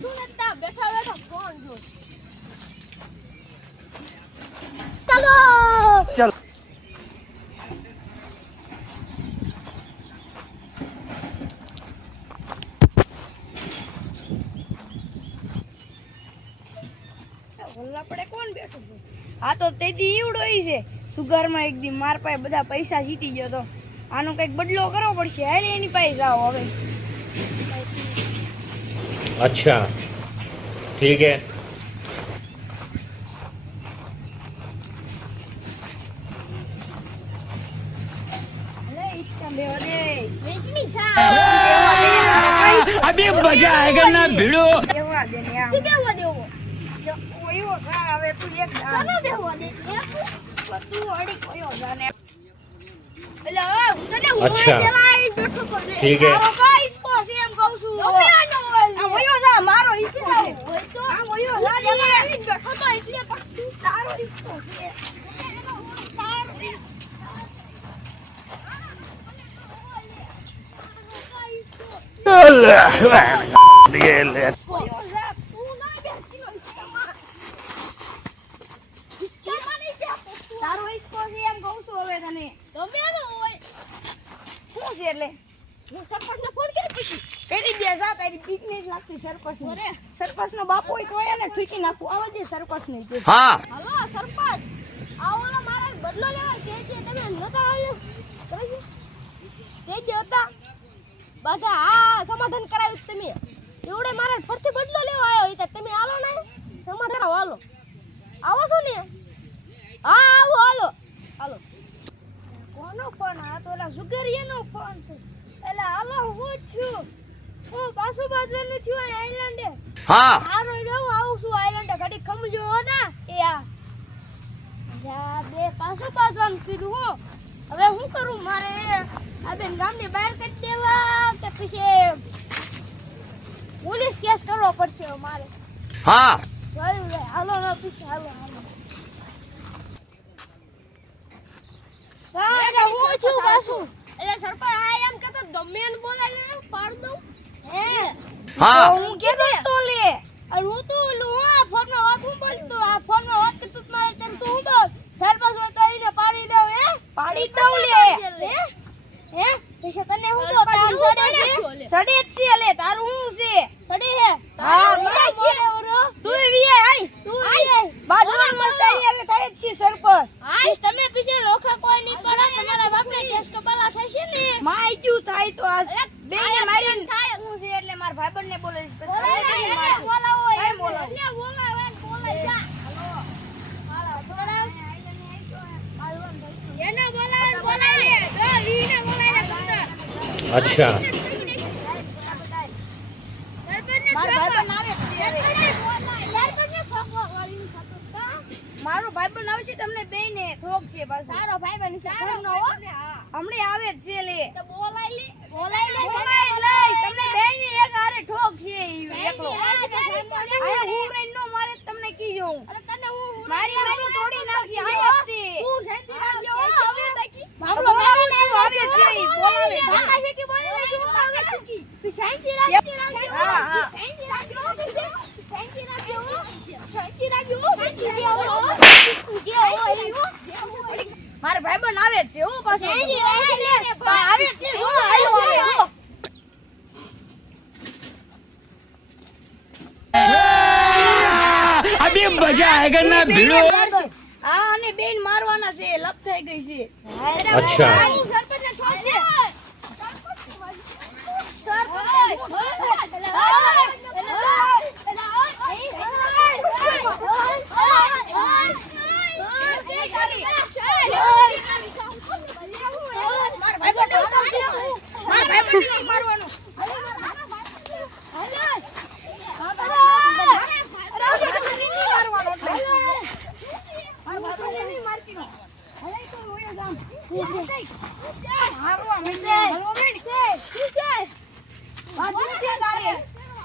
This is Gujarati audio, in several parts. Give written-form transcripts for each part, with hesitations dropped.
છું ને તા બેઠા બેઠા ફોન જો ચલો ચલ ઓલા પડે કોણ બેઠું છે આ તો તેદી ઈવડો ઈ છે સુગર માં એક દી માર પાસે બધા પૈસા જીતી ગયો તો આનો કઈક બદલો કરવો પડશે હાલ એની પાસે જાઓ હવે अच्छा ठीक है अभी मजा आएगा ना भिड़ो अच्छा ठीक है મારો ઈચ્છો છે આ વયો લાડી બેઠો તો એટલે પછી તારો ઈચ્છો છે તારો ઈચ્છો છે એમ કહું છું હવે તને તમે નો હોય શું છે એટલે હું સરપંચને ફોન કરી પછી પેલી બે જા તારી પીકનિક લાગતી સરપંચ ને સરપંચ નો બાપ હોય તો એને ઠીકી નાખું આવા દે સરપંચ ને हाँ હાલો સરપંચ આવોલો મારા બદલો લેવા કે તમે નતા આવ્યો તે જે હતા બધા આ સમાધાન કરાવ્યું તમે એવડે મારા ફરતી બદલો લેવા આવ્યો એટલે તમે હાલો ને સમાધાન હાલો આવો છો ને હા આવો હાલો હાલો કોનો ફોન આ તો ઓલા સુગરિયાનો ફોન છે એટલે હાલો હું છું હું પાછું બાજવાનું છું આ આઈલેન્ડે हाँ આરો રહું આવું છું આઈલેન્ડે ઘડી ખમજો હો ને એ આ જા બે પાછું બાજવાનું કીધું હું હવે હું કરું મારે આ બેન ગામની બહાર કાઢી દેવા કે પછી પોલીસ કેસ કરવો પડશે મારે हाँ જોયું લે હાલો ને પછી હાલો હાલો હું છું પાછું એટલે સરપંચ આ એમ કેતો ગમે એને બોલાવીને પાડ દઉં હે हाँ હું કેતો તો લે અને હું તો આ ફોનમાં વાત હું બોલતો આ ફોનમાં વાત કરતો મારે તેમ તો હું બોલ સરપંચ હોય તો એને પાડી દઉં હે પાડી દઉં લે હે પછી તને હું તો તાર સડે છે લે તારું હું છે સડે હે હા વિયા છે તું વિયા આઈ તું વિયા બાજુમાં મસ્તી એટલે થાય જ છે સરપંચ હા તમે પીછે લોખા કોઈ નહીં પડે તમારા બાપને કેસ કપાલા થશે ને માઈ ગયું થાય તો આ બેને મારીને થાય હું છે એટલે માર ભાઈબંધને બોલાવીશ બોલાવો એમ બોલાવો એટલે બોલાવે બોલાઈ જા હાલો હાલો બોલાવ એને બોલાવે લે રીને બોલાવે સુંદર अच्छा મારો ભાઈબંધ આવશે તમને બેને ઠોક છે બસ સારો ભાઈબંધ છે હમણે આવે જ છે લે તો બોલાઈ લે તમને બેને એક હારે ઠોક છે એકલો આ હું રેન નો મારે તમને કીજો હું મારી તોડી નાખી આ વખતે હું શાંતિ રાખજો હવે તાકી મામલો આવે છે બોલાવે ભાકા છે કે બોલાવે શું ભાકા છે તું શાંતિ રાખજો હા શાંતિ રાખજો શાંતિ રાખજો મારા ભાઈબંધ આવે છે હું પાછો આવે છે હું આયો अभी मजा आएगा ना भिड़ो આ અને બેન મારવાના છે લપ થઈ ગઈ છે अच्छा સરપંચને ઠોકશે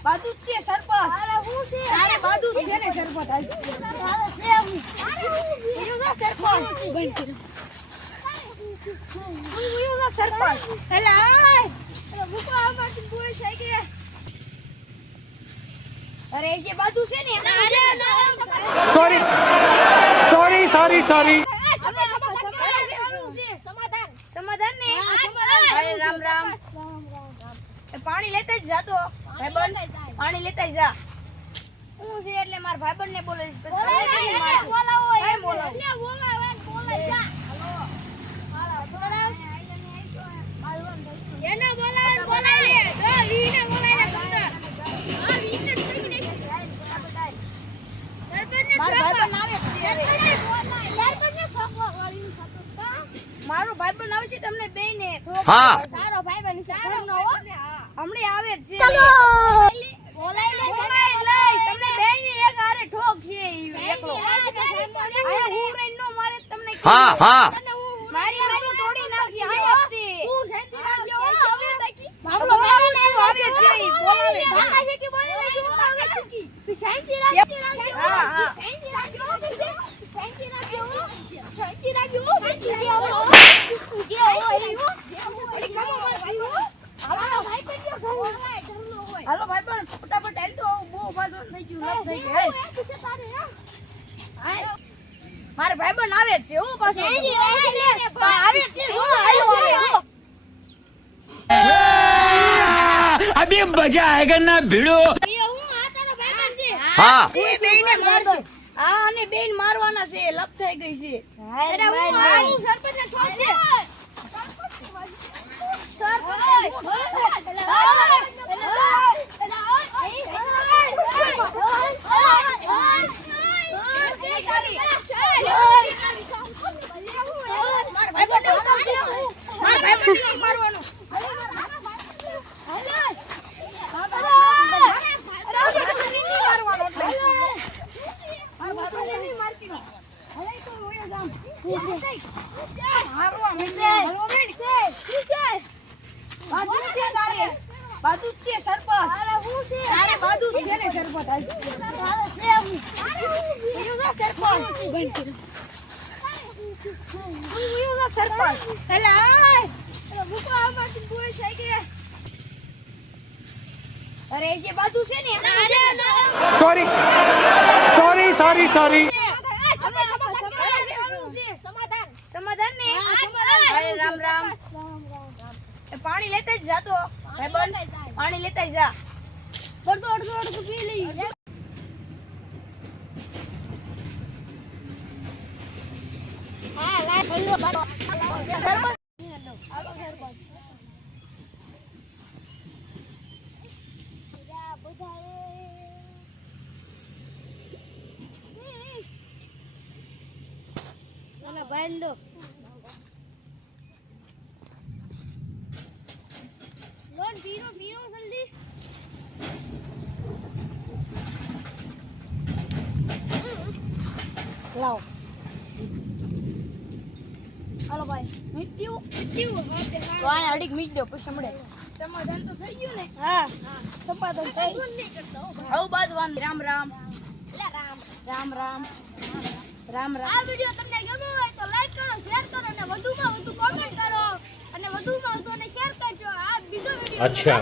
બાદુ છે સરપંચ અરે હું છે અરે બાદુ છે ને સરપંચ અરે છે હું યુઝ સરપંચ બંધ કરો હું યુઝ સરપંચ હેલા અરે મુકો આમાં બોલ છે કે અરે જે બાજુ છે ને સોરી સમાધાન ને અરે રામ રામ એ પાણી લેતા જ જાતો ભાઈબંધ પાણી લેતા જ જા હું છે એટલે માર ભાઈબંધ ને બોલાવીશ બોલાવો એમ બોલાવો જા એને બોલાવી લે તો રીને બોલાવીને સમજા આ રીને ઠીક ને માર ભાઈબંધ આવે છે સરપંચને ફોકવા વાળી સપોટા મારો ભાઈબંધ આવશે તમને બેયને હા. સારો ભાઈબંધ છે ઘરનો હો હમણે આવે છે ચલો બોલાઈ લે તમને બેયને એક હારે ઠોક છે એકલો આયા હું રહીને નો મારે તમને હા હા મારી તોડી નાખી આયા હતી હું શાંતિ રાખજો મામલો આવે છે બોલાવે કાકા છે કે બોલે આવે છે તું શાંતિ રાખજો હા હા શાંતિ રાખજો શાંતિ રાખજો શાંતિ રાખજો હાલો ભાઈ પણ ફટાફટ હાલ તો બહુ બાજુ થઈ ગયું લપ થઈ ગયું હાલ મારા ભાઈબંધ આવે છે હું પાછો આવે છે હાલો હાલો अभी मजा आएगा ना भिड़ो. હા એ બેયને મારશે હા અને બેન મારવાના છે લપ થઈ ગઈ છે સરપંચને ઠોકશે મારવાનું બાજુ જ છે સરપંચ તારે બાજુ જ છે ને સરપંચ અરે જે બાજુ છે ને સોરી સમાધાન ને અરે રામ રામ એ પાણી લેતા જ જાતો ભાઈબંધ પાણી લેતા જ જા અડધો પી લઈ હા લાય ભલ્લો બારો સરપંચ હાલો સરપંચ બંધો લોન પીરો જલ્દી લાવ હાલો ભાઈ મીઠ્યું તો આ અડીક મીઠ દો પછી હમણે સમાધાન તો થઈ ગયું ને હા સમાધાન થઈ આવું બાજવાન રામ રામ રામ રામ આ વિડિયો તમને ગમ્યો હોય તો લાઈક કરો શેર કરો અને વધુમાં વધુ કોમેન્ટ કરો અને વધુમાં વધુ શેર કરજો આ બીજો વિડિયો અચ્છા.